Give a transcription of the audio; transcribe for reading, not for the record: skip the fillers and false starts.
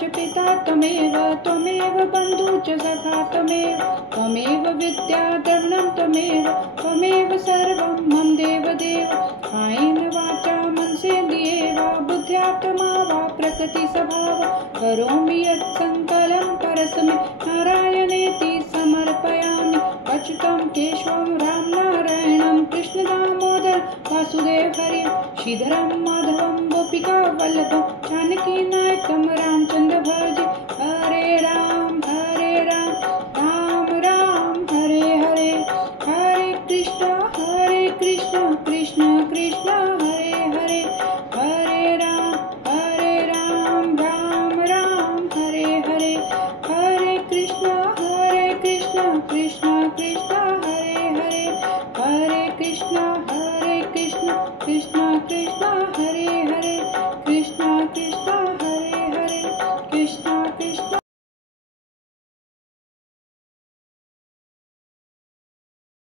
च पिता त्वमेव त्वमेव बन्धु च सखा त्वमेव त्वमेव विद्या द्रविणं त्वमेव त्वमेव सर्वं मम देवदेव कायेन वाचा मनसेन्द्रियैर्वा बुद्ध्यात्मा वा प्रकृतिस्वभाव करोमि यत्सङ्कलं परस्मै नारायणेति समर्पयामि अच्युतं केशवं रामनारायणं कृष्णदामोदर वासुदेव हरि श्रीधरं माधवं गोपिका वल्लभं जानकीनायकं रामचन्द्र भज हरे राम राम राम हरे हरे हरे कृष्ण कृष्ण कृष्ण हरे हरे हरे राम राम राम हरे हरे हरे कृष्ण कृष्ण कृष्ण हरे हरे हरे कृष्ण